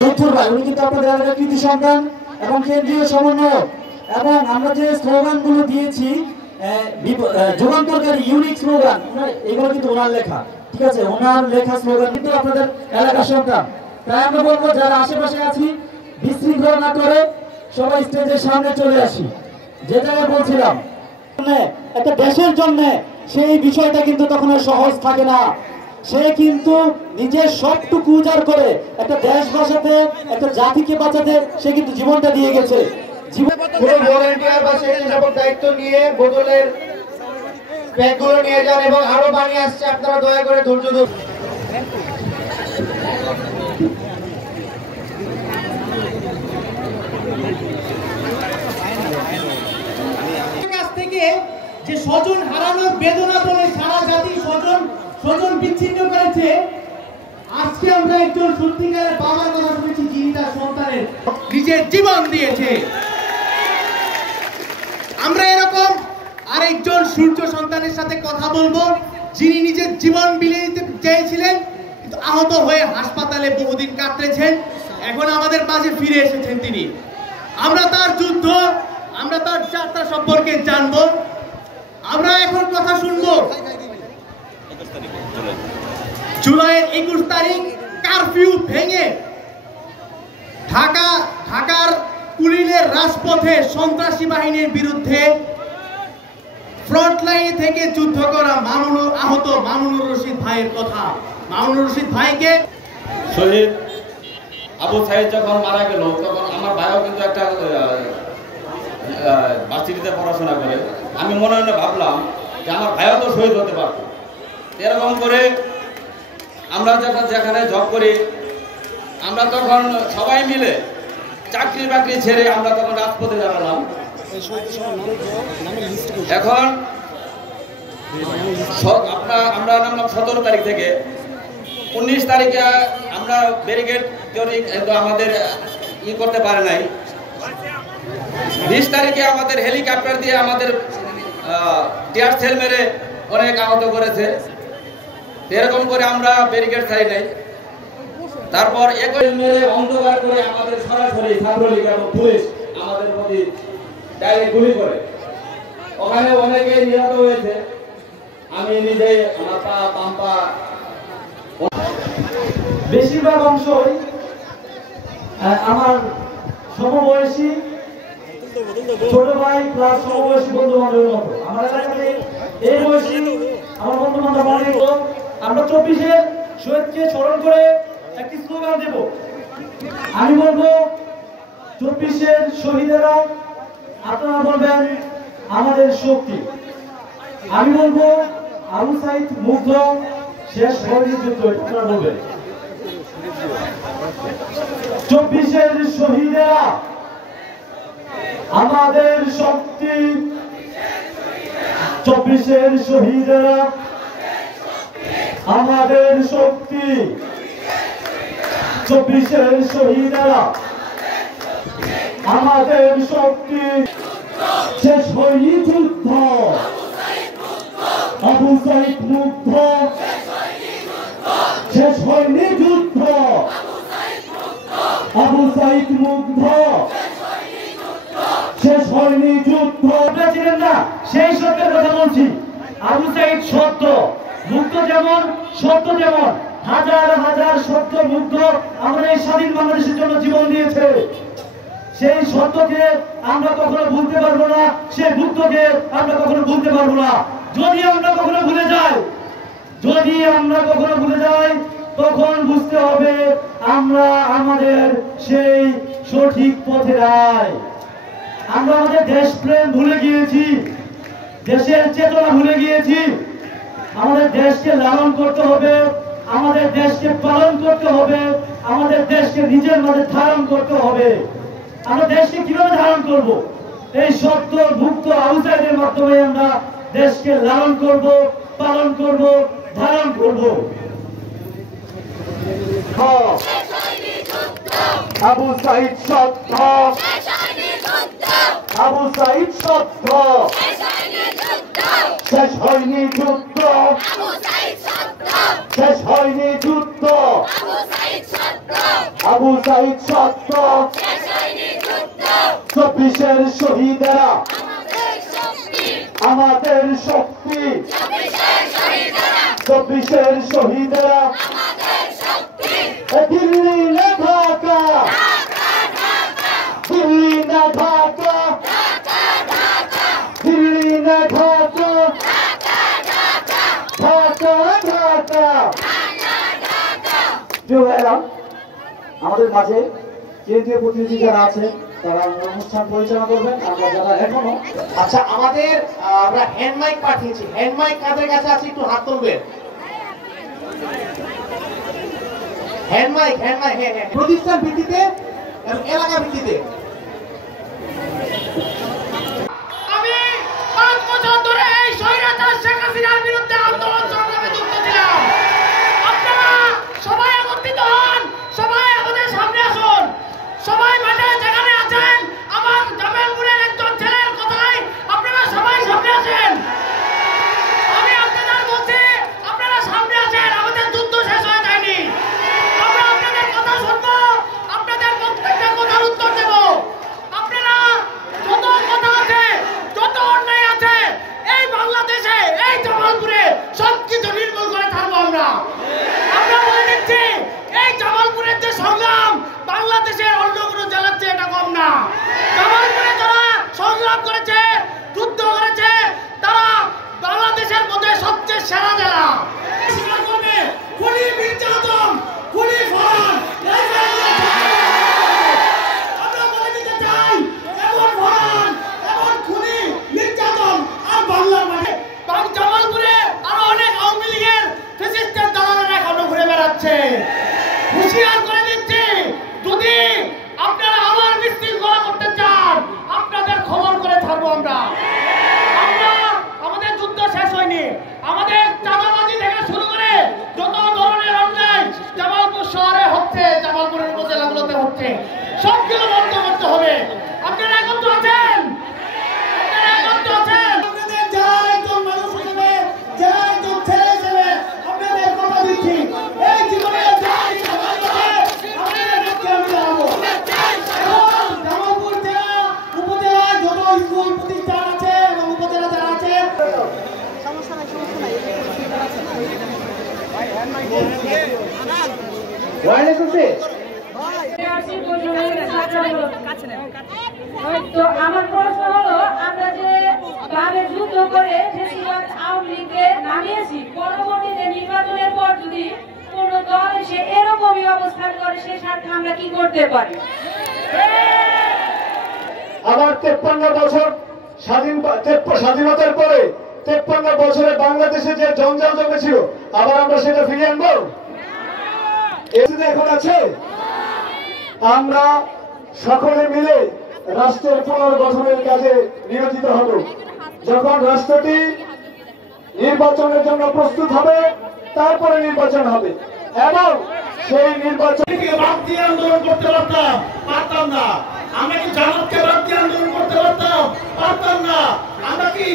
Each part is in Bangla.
ভাই উনি কিন্তু আপনাদের এলাকার কৃতি সন্তান এবং কেন্দ্রীয় সমন্বয়ক। এবং আমরা যে স্লোগানগুলো দিয়েছি যুগান্তরকারী ইউনিক স্লোগান, এগুলো কিন্তু ওনার লেখা, ঠিক আছে, ওনার লেখা স্লোগান কিন্তু আপনাদের এলাকার সন্তান। তাই আমরা বলবো যারা আশেপাশে আছি বিশৃঙ্খলা না করে সবাই স্টেজের সামনে চলে আসি। যে জায়গায় বলছিলাম একটা দেশের জন্য সেই বিষয়টা কিন্তু তখন আর সহজ থাকে না। সে কিন্তু নিজের সবটুকু উজাড় করে একটা দেশ বাঁচাতে, একটা জাতিকে বাঁচাতে সে কিন্তু জীবনটা দিয়ে গেছে। দায়িত্ব নিয়ে বোতলের ব্যাগগুলো নিয়ে যান এবং আরো পানি আসছে, আপনারা দয়া করে ধৈর্য ধরুন। কাছ থেকে যে স্বজন হারানোর বেদনা বলে সারা জাতি স্বজন বিচ্ছিন্ন করেছে, আজকে আমরা একজন সত্যিকারের বাবার কথা শুনেছি যিনি তার সন্তানের নিজের জীবন দিয়েছে। আমরা এরকম আরেকজন সূর্য সন্তানের সাথে কথা বলবো যিনি নিজের জীবন বিলিয়ে দিতে চেয়েছিলেন কিন্তু আহত হয়ে হাসপাতালে বহুদিন কাটিয়েছেন, এখন আমাদের মাঝে ফিরে এসেছেন তিনি। আমরা তার যুদ্ধ, আমরা তার যাত্রা সম্পর্কে জানবো। আমরা এখন কথা শুনবো জুলাইয়ের 21 তারিখ কারফিউ ভেঙে ঢাকার কুড়িলের রাজপথে সন্ত্রাসী বাহিনীর বিরুদ্ধে ফ্রন্ট লাইনে থেকে যুদ্ধ করা আহত মামুনুর রশিদ ভাইয়ের কথা। মামুনুর রশিদ ভাইকে শহীদ আবু সাইদ যখন মারা গেল তখন আমার ভাইও কিন্তু একটা ভার্সিটিতে পড়াশোনা করে। আমি মনে মনে ভাবলাম যে আমার ভাইও তো শহীদ হতে পারত। এরকম করে আমরা যখন যেখানে জব করি আমরা তখন সবাই মিলে চাকরি বাকরি ছেড়ে আমরা তখন রাজপথে দাঁড়ালাম। এখন আমরা নামলাম 17 তারিখ থেকে। 19 তারিখে আমরা ব্যারিকেড তৈরি আমাদের করতে পারে নাই। 20 তারিখে আমাদের হেলিকপ্টার দিয়ে আমাদের টিয়ার সেল মেরে অনেক আহত করেছে। এরকম করে আমরা ব্যারিকেড ছাড়ি নাই। তারপর একই মেরে অন্ধকার করে আমাদের সরাসরি ছাত্রলীগ এবং পুলিশ আমাদের প্রতি ডাইরেক্ট গুলি করে। ওখানে অনেকে নিহত হয়েছে। আমি নিজেই আমার পা পাম্পা বেশিরভাগ অংশই আমার সমবয়সী ছোট ভাই প্লাস সমবয়সী বন্ধু বান্ধবের মতো। আমার এলাকাতে এই বয়সী আমার বন্ধু বান্ধব অনেক। আমরা 24-এর শহীদকে স্মরণ করে একটি স্লোগান দেব। আমি বলবো 24-এর শহীদেরা, আপনারা বলবেন আমাদের শক্তি। আমি বলবো আবু সাইদ মুগ্ধ, শেষ হয়নি যুদ্ধ, আপনারা বলবেন 24-এর শহীদেরা আমাদের শক্তি। 24-এর শহীদেরা আমাদের শক্তি। 24-এর শহীদেরা আমাদের শক্তি। শেষ হয়নি যুদ্ধ, আবু সাইদ মুগ্ধ। শেষ হয়নি যুদ্ধ, আবু সাইদ মুগ্ধ। শেষ হয়নি যুদ্ধ। ছিলেন না সেই সত্যের কথা বলছি। আবু সাইদ সত্য, মুগ্ধ যেমন, সত্য যেমন। হাজার হাজার সত্য মুগ্ধ আমাদের এই স্বাধীন বাংলাদেশের জন্য জীবন দিয়েছে। সেই সত্যকে আমরা কখনো ভুলতে পারবো না, সেই মুগ্ধকে আমরা কখনো ভুলতে পারবো না। যদি আমরা কখনো ভুলে যাই তখন বুঝতে হবে আমরা আমাদের সেই সঠিক পথে নাই। আমরা আমাদের দেশপ্রেম ভুলে গিয়েছি, দেশের চেতনা ভুলে গিয়েছি। আমাদের দেশকে লালন করতে হবে, আমাদের দেশকে পালন করতে হবে, আমাদের দেশকে নিজের মধ্যে ধারণ করতে হবে। আমরা দেশকে কিভাবে ধারণ করব? এই সত্য মুক্ত আবু সাইদের মাধ্যমে আমরা দেশকে লালন করব, পালন করব, ধারণ করব। আবু সাইদ সত্য, আবু সাইদ সত্য। শেষ হয়নি যুদ্ধ, শেষ হয়নি যুদ্ধ। আবু সাইদ সত্য, 24-এর শহীদেরা আমাদের শক্তি, 24-এর শহীদেরা দিল্লি না ঢাকা, দিল্লি না ঢাকা, দিল্লি না ঢাকা, ঢাকা ঢাকা। প্রিয় ভাইরা, আমাদের মাঝে কেন্দ্রীয় প্রতিনিধি যারা আছেন তারা অনুষ্ঠান পরিচালনা করবেন। আমরা যারা এখনো আচ্ছা, আমাদের আমরা হ্যান্ড মাইক পাঠিয়েছি। হ্যান্ড মাইক কাদের কাছে আছে একটু হাত তুলবেন। হ্যান্ড মাইক, হ্যান্ড মাইক, হ্যাঁ হ্যাঁ, প্রতিষ্ঠান ভিত্তিতে এবং এলাকা ভিত্তিতে। আমি 5 বছর ধরে এই স্বৈরাচার শেখ হাসিনার বিরুদ্ধে আন্দোলন সংগ্রামে যুক্ত ছিলাম। আপনারা সবাই একত্রিত হন, সবাই আমাদের সামনে আসুন, সবাই মাঠে যেখানে আছেন। আমার জামালপুরের একজন ছেলের কথায় আপনারা সবাই সামনে আসেন। আমি আপনাদের বলছি, আপনারা সামনে আসেন। আমাদের যুদ্ধ শেষ হয়ে যায়নি। আমরা আপনাদের কথা শুনবো, আপনাদের প্রত্যেকটা কথার উত্তর দেব। আপনারা যত কথা আছে, যত অন্যায় আছে এই বাংলাদেশে, এই জামালপুরে সবকিছু নির্মূল করে ছাড়বো আমরা। আমরা বলে দিচ্ছি, এই জামালপুরের যে সংগ্রাম বাংলাদেশের অন্য কোনো জেলার চেয়ে এটা কম না। জামালপুরে যারা সংগ্রাম করেছে, যুদ্ধ করেছে, তারা বাংলাদেশের মধ্যে সবচেয়ে সেরা জেলা। খুনি মির্জা আজম, খুনি ফরহাদ, আমরা বলে দিতে চাই, এমন ফরহাদ, এমন খুনি মির্জা আজম আর বাংলার মাঠে জামালপুরে আরো অনেক আওয়ামী লীগের ফ্যাসিস্টের দালালেরা এখনো ঘুরে বেড়াচ্ছে। হুঁশিয়ার করে দিচ্ছি, যদি আপনারা আবার বিশৃঙ্খলা করতে চান, আপনাদের খবর করে ছাড়বো আমরা। আমাদের যুদ্ধ শেষ হয়নি। আমাদের চাঁদাবাজি থেকে শুরু করে যত ধরনের অন্যায় জামালপুর শহরে হচ্ছে, জামালপুরের উপজেলাগুলোতে হচ্ছে, সবগুলো বন্ধ করতে হবে। আপনারা একত্র আছেন? আপনারা একত্র আছেন? আপনাদের যারা একজন মানুষ হিসেবে, যারা একজন ছেলে হিসেবে আপনাদের কথা দিচ্ছি, এই জীবনে যাই আপনাদের দেখতে আমি যাবো। জামালপুর জেলা, উপজেলায় যত স্কুল প্রতিষ্ঠান আছে এবং উপজেলা যারা আছে, ওয়ারলেস আছে। তো আমার প্রশ্ন হলো, আমরা যে ভাবে যুদ্ধ করে ফেসিবাদ আওয়ামী লীগকে নামিয়েছি, পরবর্তীতে নির্বাচনের পর যদি কোন দল এসে এরকমই অবস্থান করে, সে স্বার্থে আমরা কি করতে পারি? আবার 53 বছর স্বাধীনতার পরে 53 বছরে বাংলাদেশে যে জঞ্জাল জমেছিল, আবার আমরা সেটা ফিরিয়ে আনবো? এখন আছে। আমরা সকলে মিলে রাষ্ট্রের পুনর্গঠনের কাজে নিয়োজিত হব। যখন রাষ্ট্রটি নির্বাচনের জন্য প্রস্তুত হবে, তারপরে নির্বাচন হবে এবং সেই নির্বাচনকে বাদ দিয়ে আন্দোলন করতে পারতাম না। আমরা কি জামাতকে বাদ দিয়ে আন্দোলন করতে পারতাম না। আমরা কি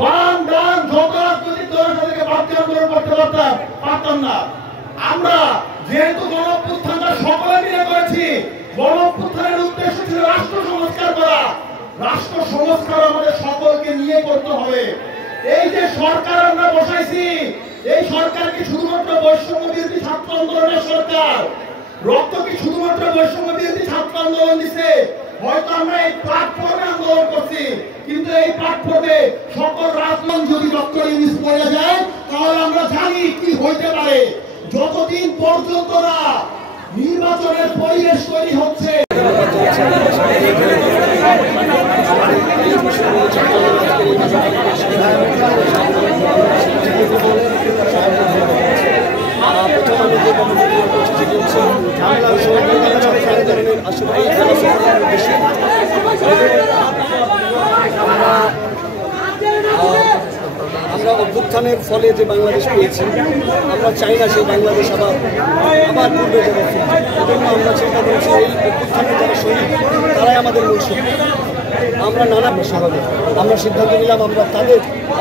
বাম ডান যত রাজনৈতিক দলকে বাদ দিয়ে আন্দোলন করতে পারতাম না। আমরা যেহেতু গণঅভ্যুত্থানটা সকলে মিলে করেছি, গণঅভ্যুত্থানের উদ্দেশ্য ছিল রাষ্ট্র সংস্কার করা। রাষ্ট্র সংস্কার আমাদের সকলকে নিয়ে করতে হবে। এই যে সরকার আমরা বসাইছি, এই সরকার কি শুধুমাত্র বৈষম্য বিরোধী ছাত্র আন্দোলনের সরকার? রক্ত কি শুধুমাত্র বৈষম্য বিরোধী ছাত্র আন্দোলন দিছে? হয়তো আমরা এই প্ল্যাটফর্মে আন্দোলন করছি, কিন্তু এই প্ল্যাটফর্মে সকল রাজনৈতিক যদি ডক্টর ইউনূস পড়ে যায়, তাহলে আমরা জানি কি হইতে পারে। যতদিন পর্যন্ত না নির্বাচনের পরিবেশ তৈরি হচ্ছে, আমরা অভ্যুত্থানের ফলে যে বাংলাদেশ পেয়েছি, আমরা চাই না সেই বাংলাদেশ আবার পূর্বে যাবে। এজন্য আমরা চিন্তা করেছি এই অভ্যুত্থানের যারা শহীদ তারাই আমাদের মূল শক্তি। আমরা নানা স্বাভাবিক আমরা সিদ্ধান্ত নিলাম আমরা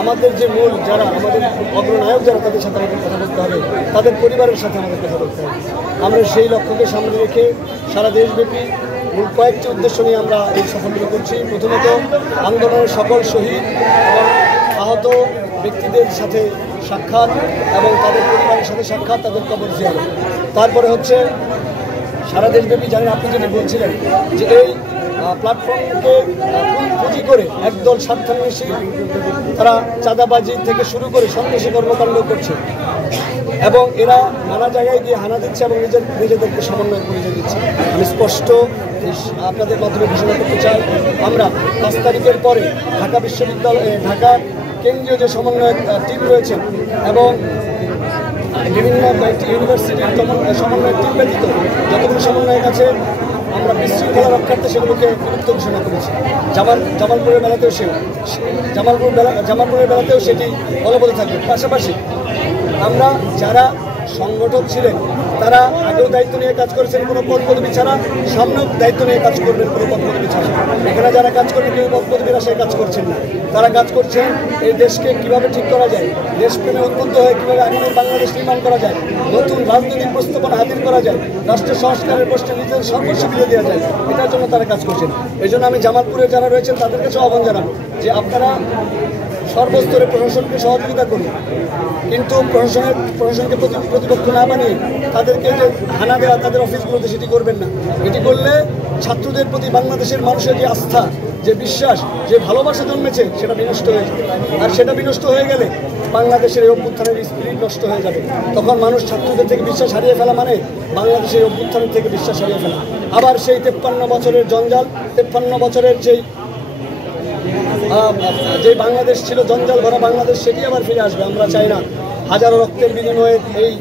আমাদের যে মূল যারা আমাদের অগ্রনায়ক যারা তাদের সাথে আমাদের কথা বলতে হবে, তাদের পরিবারের সাথে আমাদের কথা বলতে হবে। আমরা সেই লক্ষ্যকে সামনে রেখে সারা দেশব্যাপী মূল কয়েকটি উদ্দেশ্য নিয়ে আমরা এই সফলগুলো করছি। প্রথমত আন্দোলনের সকল শহীদ এবং আহত ব্যক্তিদের সাথে সাক্ষাৎ এবং তাদের পরিবারের সাথে সাক্ষাৎ, তাদের কবর জিয়ারত। তারপরে হচ্ছে সারা দেশব্যাপী জানেন আপনি যেটা বলছিলেন যে এই প্ল্যাটফর্মকে পুঁজি করে একদল স্বার্থান্বেষী তারা চাঁদাবাজি থেকে শুরু করে সন্ত্রাসী কর্মকাণ্ড করছে এবং এরা নানা জায়গায় গিয়ে হানা দিচ্ছে এবং নিজেদেরকে সমন্বয় পরিচয় দিচ্ছে। আমি স্পষ্ট আপনাদের মাধ্যমে ঘোষণা করতে চাই, আমরা 5 তারিখের পরে ঢাকা বিশ্ববিদ্যালয় ঢাকার কেন্দ্রীয় যে সমন্বয়ক টিম রয়েছেন এবং বিভিন্ন ইউনিভার্সিটির সমন্বয়ক টিম ব্যতীত যতগুলো সমন্বয়ক আছে আমরা বিশৃঙ্খলা রক্ষার্থে সেগুলোকে বিলুপ্ত ঘোষণা করেছি। জামালপুরের বেলাতেও সেটি বলবৎ থাকবে। পাশাপাশি আমরা যারা সংগঠক ছিলেন তারা আগেও দায়িত্ব নিয়ে কাজ করেছেন কোনো পদ পদবি ছাড়া, সামনেও দায়িত্ব নিয়ে কাজ করবেন কোনো পদ পদবি ছাড়া। এখানে যারা কাজ করবেন কেউ পদ পদবির আশায় কাজ করছেন না, তারা কাজ করছেন এই দেশকে কীভাবে ঠিক করা যায়, দেশপ্রেমে উদ্বুদ্ধ হয়ে কীভাবে আগামী বাংলাদেশ নির্মাণ করা যায়, নতুন রাজনৈতিক প্রস্তাবনা হাজির করা যায়, রাষ্ট্র সংস্কারের প্রশ্নে নিজেদের সর্বস্ব ফিরে দেওয়া যায়, এটার জন্য তারা কাজ করছেন। এই জন্য আমি জামালপুরে যারা রয়েছেন তাদের কাছে আহ্বান জানাবো যে আপনারা সর্বস্তরে প্রশাসনকে সহযোগিতা করুন, কিন্তু প্রশাসনকে প্রতিপক্ষ না বানিয়ে তাদেরকে যে হানা দেওয়া তাদের অফিসগুলোতে সেটি করবেন না। এটি করলে ছাত্রদের প্রতি বাংলাদেশের মানুষের যে আস্থা, যে বিশ্বাস, যে ভালোবাসা জন্মেছে সেটা বিনষ্ট হয়ে যাবে। আর সেটা বিনষ্ট হয়ে গেলে বাংলাদেশের এই অভ্যুত্থানের স্পিরিট নষ্ট হয়ে যাবে। তখন মানুষ ছাত্রদের থেকে বিশ্বাস হারিয়ে ফেলা মানে বাংলাদেশের অভ্যুত্থানের থেকে বিশ্বাস হারিয়ে ফেলা। আবার সেই 53 বছরের জঞ্জাল, 53 বছরের যে বাংলাদেশ ছিল জঞ্জাল ভরা বাংলাদেশ, সেটি আবার ফিরে আসবে। আমরা চাই না হাজারো রক্তের বিনিময়ে এই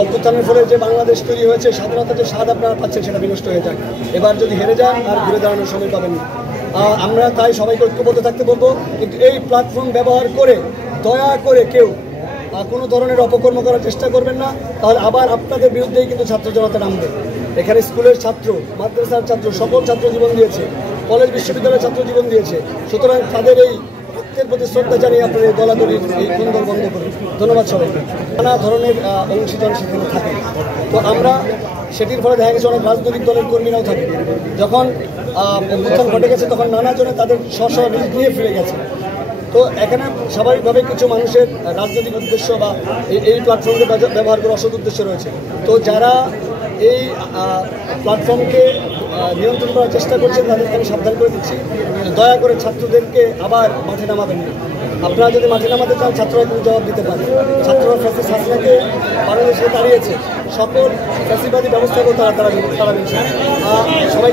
অভ্যুত্থানের ফলে যে বাংলাদেশ তৈরি হয়েছে, স্বাধীনতার যে স্বাদ আপনারা পাচ্ছেন সেটা বিনষ্ট হয়ে যায়। এবার যদি হেরে যান আর ঘুরে দাঁড়ানোর সময় পাবেন না। আমরা তাই সবাইকে ঐক্যবদ্ধ থাকতে বলবো, কিন্তু এই প্ল্যাটফর্ম ব্যবহার করে দয়া করে কেউ কোনো ধরনের অপকর্ম করার চেষ্টা করবেন না, তাহলে আবার আপনাদের বিরুদ্ধেই কিন্তু ছাত্র জনতা নামবে। এখানে স্কুলের ছাত্র, মাদ্রাসার ছাত্র, সকল ছাত্র জীবন দিয়েছে, কলেজ বিশ্ববিদ্যালয়ের ছাত্র জীবন দিয়েছে। সুতরাং তাদের এই রক্তের প্রতি শ্রদ্ধা জানিয়ে আপনার এই দলাদলির এই কুন্দল বন্ধ করুন। ধন্যবাদ সবাইকে। নানা ধরনের অংশীদার সেখানে থাকে, তো আমরা সেটির ফলে দেখা গেছে অনেক রাজনৈতিক দলের কর্মীরাও থাকে। যখন অভ্যুত্থান ঘটে গেছে তখন নানা জনে তাদের স্ব নিয়ে ফিরে গেছে। তো এখানে স্বাভাবিকভাবে কিছু মানুষের রাজনৈতিক উদ্দেশ্য বা এই প্ল্যাটফর্মকে ব্যবহার করে অসৎ উদ্দেশ্য রয়েছে। তো যারা এই প্ল্যাটফর্মকে নিয়ন্ত্রণ করার চেষ্টা করছেন তাদেরকে আমি সাবধান করে দিচ্ছি, দয়া করে ছাত্রদেরকে আবার মাঠে নামাবেন না। আপনারা যদি মাঠে নামাতে চান ছাত্ররা কিন্তু জবাব দিতে পারে। ছাত্ররা ফ্যাসিস্ট হাসিনাকে বাংলাদেশে দাঁড়িয়েছে, সকল ফ্যাসিবাদী ব্যবস্থাকেও তারা সবাই